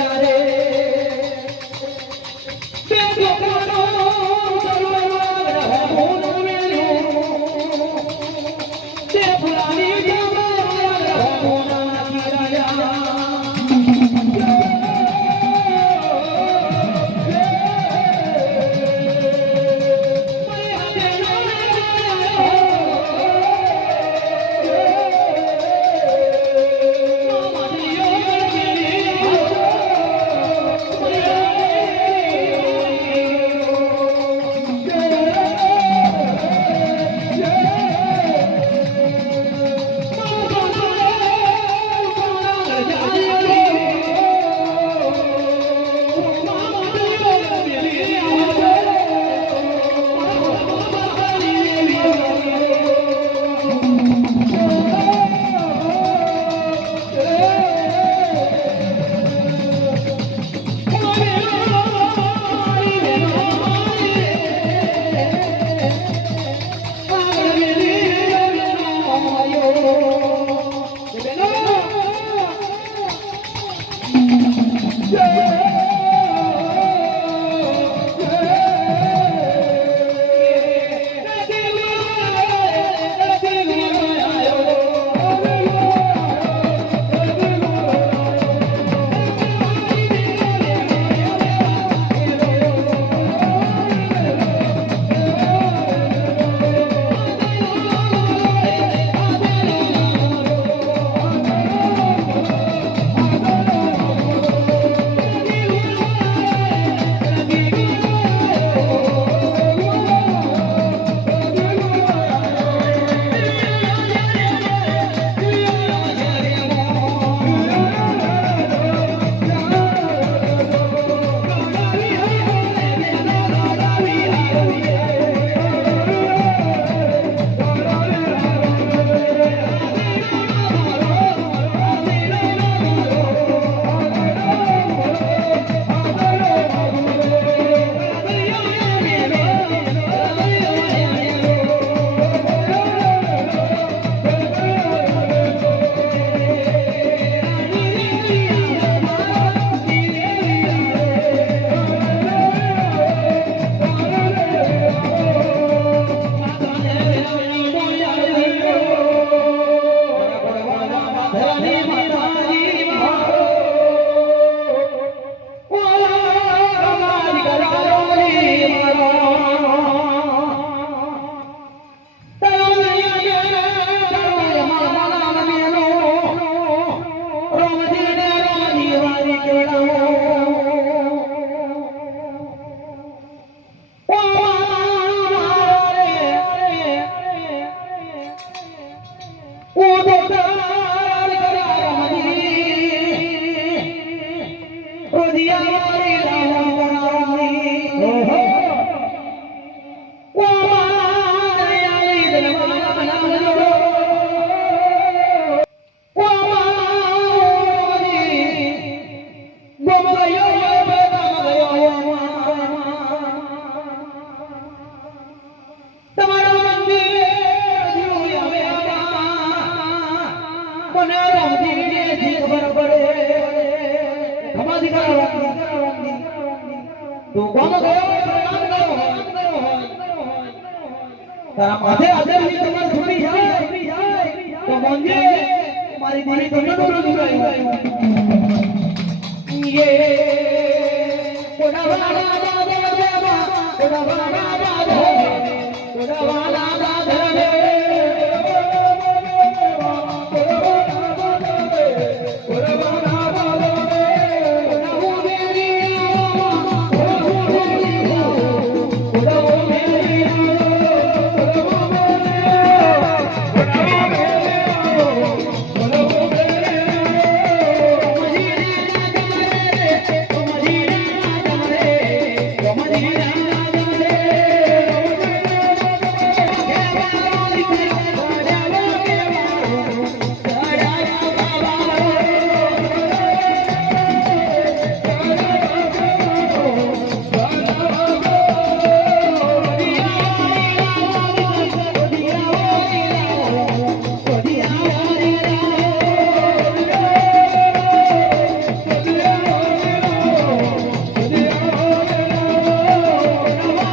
Thank you. Yeah! Well, તારા માથે હાજર તમાર છૂટી જાય. તો મંદિરે મારી મારી તમને ડોરો દુરાયું યે કોડા વાડા વાડા વાડા કોડા વાડા